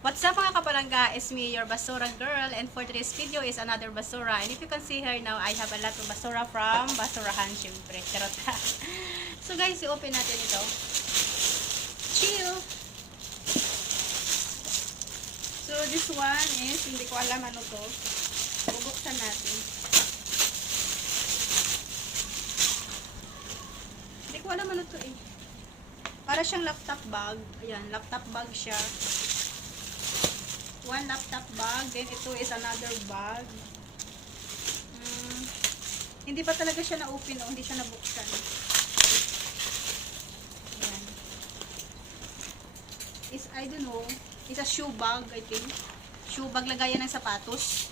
What's up mga kapalangga, it's me, your basura girl, and for today's video is another basura. And if you can see here now, I have a lot of basura from basurahan, syempre. Charot. So guys, i-open natin ito. Chill! So this one is, hindi ko alam ano to. Bubuksan natin. Hindi ko alam ano to eh. Para siyang laptop bag. Ayan, laptop bag siya. One laptop bag, then ito is another bag. Hindi pa talaga siya na-open, oh. Hindi siya nabuksan. Ayan. Is, I don't know, it's a shoe bag, I think. Shoe bag, lagayan ng sapatos.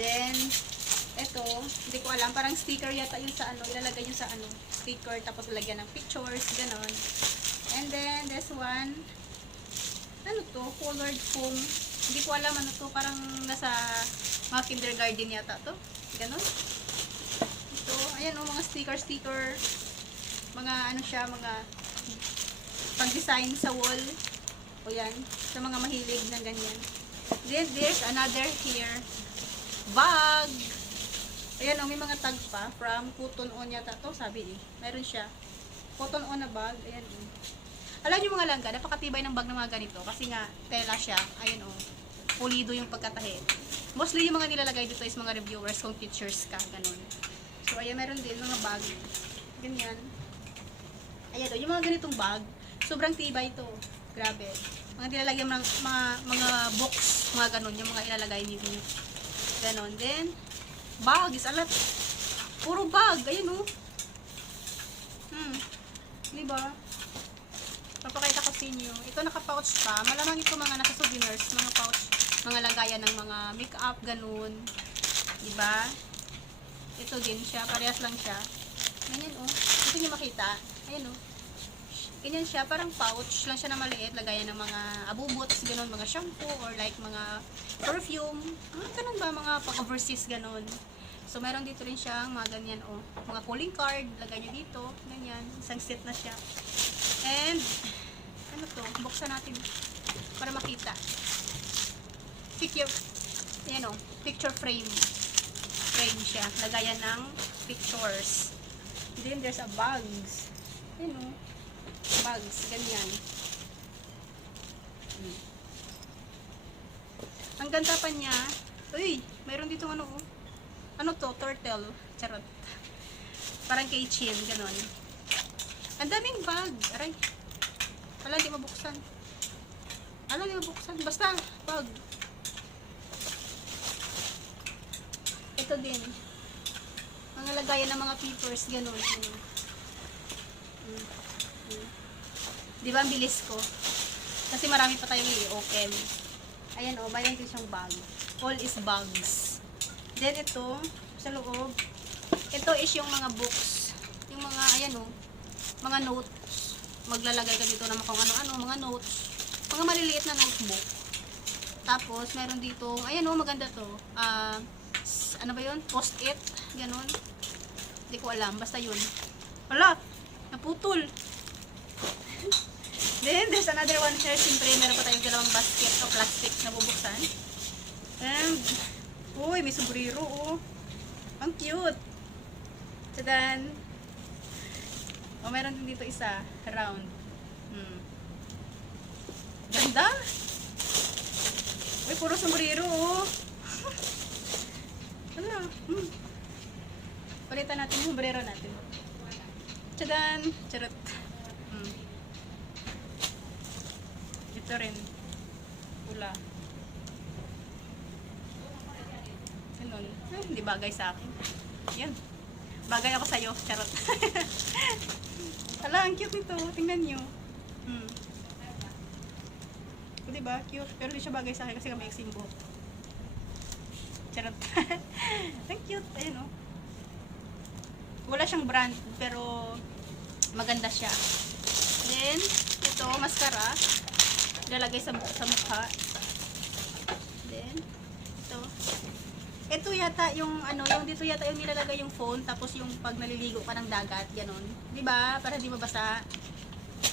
Then, ito, hindi ko alam, parang sticker yata yun sa ano, ilalagay yun sa ano, sticker, tapos lagyan ng pictures, ganon. And then, this one, ano to? Colored foam. Hindi ko alam ano to. Parang nasa mga kindergarten yata to. Ganon. Ito. Ayan o, mga sticker. Mga ano siya, mga pag-design sa wall. O yan. Sa mga mahilig ng ganyan. Then there's another here. Bag. Ayan o, may mga tag pa. From Cotton On yata to. Sabi eh. Meron siya. Cotton On na bag. Ayan eh. Alam nyo mga langga, napakatibay ng bag ng mga ganito kasi nga tela siya, ayun o, pulido yung pagkatahi. Mostly yung mga nilalagay dito is mga reviewers kung teachers ka, ganun. So ayan, meron din mga bag, ganyan. Ayan o, yung mga ganitong bag, sobrang tibay ito, grabe. Mga nilalagay ng mga books, mga ganun, yung mga ilalagay dito. Ganun, then, bag is alat, puro bag, ayun o. Diba? Papakita ko sa inyo. Ito naka-pouch pa. Malamang ito mga nasa souvenirs, mga pouch, mga lagayan ng mga make-up, ganun. Diba? Ito din siya. Parehas lang siya. Ganyan oh. Ito nyo makita. Ayan oh. Ganyan siya. Parang pouch lang siya na maliit. Lagayan ng mga abubots, ganun. Mga shampoo or like mga perfume. Ganun ba? Mga pang-overseas, ganun. So, meron dito rin siyang mga ganyan oh. Mga calling card. Lagay nyo dito. Ganyan. Isang set na siya. And, ano to? Buksan natin para makita. Picture, yan o, picture frame. Frame siya. Lagayan ng pictures. Then, there's a bags. Yan o. Bags. Ganyan. Ang ganda pa niya. Uy, mayroon dito ano o. Ano to? Turtle. Charot. Parang keychain. Ganon. Ang daming bag. Aray. Wala, di mabuksan. Wala, di mabuksan. Basta, bag. Ito din. Mga lagayan ng mga papers. Ganun. Di ba ang bilis ko? Kasi marami pa tayong i-open. Ayan o, bayan ko siyang bag. All is bags. Then ito, sa loob. Ito is yung mga books. Yung mga, ayan o. Mga notes. Maglalagay ka dito naman kung ano-ano, mga notes. Mga maliliit na notebook. Tapos, meron dito, ayan o, maganda to. Ano ba yun? Post-it. Ganon. Hindi ko alam. Basta yun. Wala! Naputol! Then, there's another one here. Siyempre, meron pa tayong dalawang basket o plastic na bubuksan. And, uy, may sombrero o. Ang cute! Tadan! O, meron din dito isa. Round. Ganda! Uy, puro sombrero, oh. Ano? Palitan natin yung sombrero natin. Tsadan! Charot. Ito rin. Pula. Ganun. Hindi bagay sa akin. Yan. Bagay ako sa'yo. Charot. Hala, ang cute nito. Tingnan nyo. O, diba? Cute. Pero hindi siya bagay sa akin kasi may eksing buhok. Charot. Ang cute. Ayun o. Wala siyang brand. Pero maganda siya. Then, ito, mascara. Lalagay sa mukha. Then, ito. Ito yata yung ano, yung dito yata yung nilalagay yung phone tapos yung pag naliligo ka ng dagat, ganun. 'Di ba? Para hindi mabasa.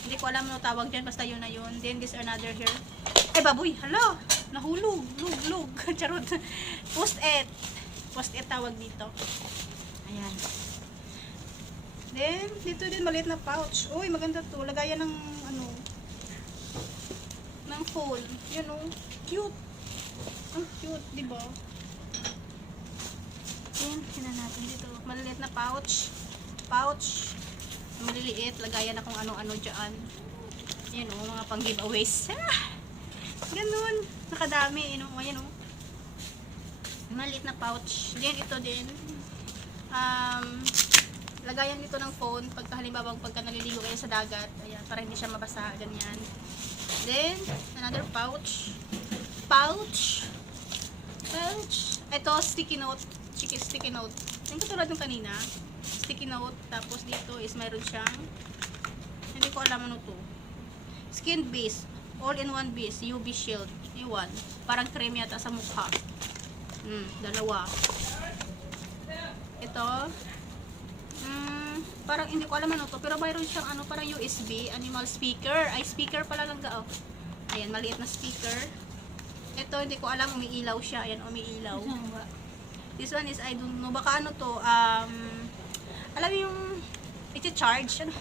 Hindi ko alam ano tawag diyan, basta yun na yun. Then this another here. Ay, baboy. Hala. Nahulog. Lug. Charot. Post-it. Post-it tawag dito. Ayan. Then, dito din maliit na pouch. Uy, maganda to. Lagayan ng, ng phone. Yan o. Cute. Ang cute, diba? Yan, hinan natin dito. Maliliit na pouch. Pouch. Maliliit. Lagayan na kung ano-ano dyan. Yan o, mga pang giveaways. Ganun. Nakadami. Ayan o. Maliit na pouch. Then, ito din. Lagayan dito ng phone pagka halimbawa pagka naliligo kayo sa dagat, ayan, para hindi siya mabasa, ganyan. Then another pouch. Ito sticky note, sticky note. Yung katulad ng kanina, sticky note, tapos dito is mayroon siyang, hindi ko alam ano to. Skin base, all in one base, UV shield, iwan. Parang cream yata sa mukha. Dalawa. Ito parang hindi ko alam ano to, pero mayroon siyang parang USB, animal speaker. Ay, speaker pala lang ga. Ayan, maliit na speaker. Ito, hindi ko alam, umiilaw siya. Ayan, umiilaw. This one is, I don't know, baka ano to, alam mo yung, iti-charge. Ano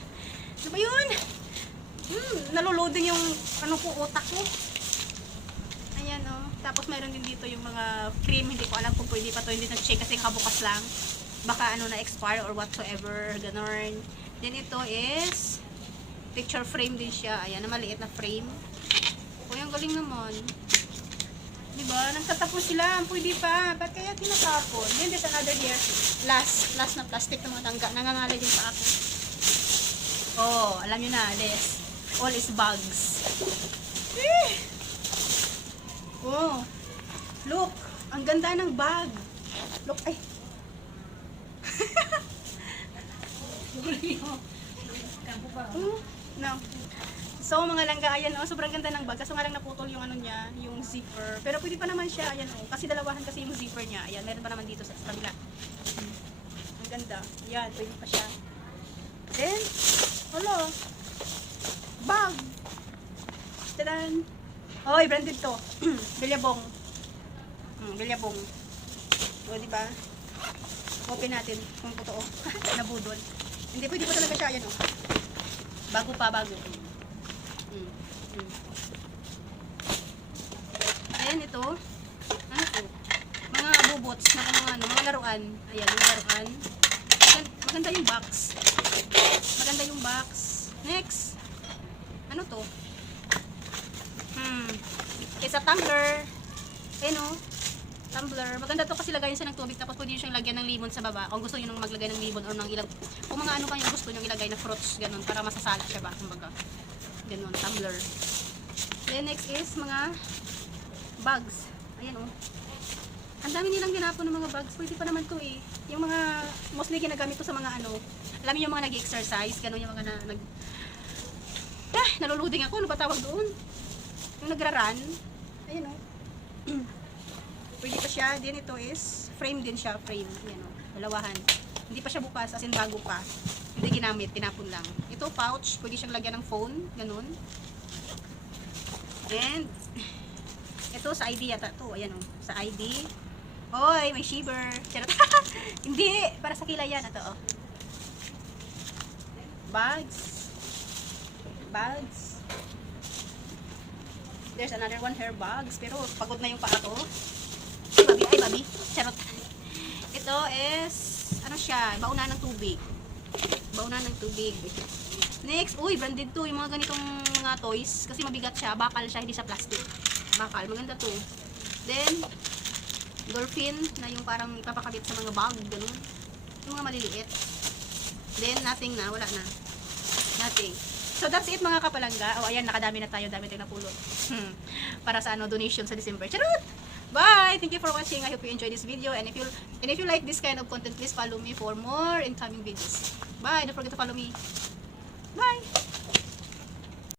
ba yun? Naloloading yung, utak ko. Ayan, tapos mayroon din dito yung mga cream. Hindi ko alam kung pwede pa to, hindi na-check kasi kabukas lang. Baka na-expire or whatsoever, ganon. Then ito is picture frame din siya. Ayan, na maliit na frame. O, yung galing naman. Diba? Nagtatapos sila. Pwede pa. Ba't kaya tinatapon? Then there's another here. Last na plastic na mga tangga. Nangangalay din pa ako. Oh, alam nyo na. This. All is bugs. Oh. Look. Ang ganda ng bag. Look. Ay. No. So mga langga, ayan sobrang ganda ng bag. Kaso nga lang naputol yung niya, yung zipper. Pero pwede pa naman siya, ayan kasi dalawahan kasi yung zipper niya. Ayan, meron pa naman dito sa kabila. Ang ganda. Ayan, pwede pa siya. Then, hello. Bag. Tadan. Oy, branded to. Bilyabong. Bilyabong. O, diba? Open natin kung totoo. Nabudol. Hindi, pwede pa talaga siya. Ayan o. Bago pa, bago. Ayan ito. Ano to? Mga bubots na mga laruan. Ayan, yung laruan. Maganda yung box. Maganda yung box. Next. Ano to? It's a tumbler. Ayan o. Tumbler. Maganda to kasi lagayin siya ng tubig tapos pwede nyo siyang lagyan ng limon sa baba. Kung gusto nyo nang maglagay ng limon or ng ilang kung mga ano pa yung gusto nyo ilagay na fruits, ganun, para masasala siya ba, kumbaga. Ganun, tumbler. Then next is mga bags. Ayan o. Ang dami nilang ginapon ng mga bags. Pwede pa naman to eh. Yung mga mostly ginagamit to sa mga alam niyo yung mga nag-exercise, ganun yung mga naluluding ako. Ano ba tawag doon? Yung nagra-run. Ayan o. Pwede pa siya. Din ito is frame din siya. Frame. Yan o. Dalawahan. Hindi pa siya bukas. As in bago pa. Hindi ginamit. Tinapon lang. Ito pouch. Pwede siyang lagyan ng phone. Ganun. And ito sa ID yata to. Ayan o. Sa ID. Oy, may shiver. Hindi. Para sa kilay yan. Ito o. Bags. Bags. There's another one, hair bags. Pero pagod na yung paa ko. Ay, babi. Charot. Ito is, ano siya, bauna ng tubig. Bauna ng tubig. Next, uy, branded to. Yung mga ganitong mga toys. Kasi mabigat siya. Bakal siya, hindi siya plastic. Bakal. Maganda to. Then, dolphin na yung parang ipapakabit sa mga bag. Ganun. Yung mga maliliit. Then, nothing na. Wala na. Nothing. So, that's it mga kapalangga. O, ayan, nakadami na tayo. Dami tayong napulot. Para sa donation sa December. Charot! Bye! Thank you for watching. I hope you enjoyed this video. And if you like this kind of content, please follow me for more incoming videos. Bye! Don't forget to follow me. Bye!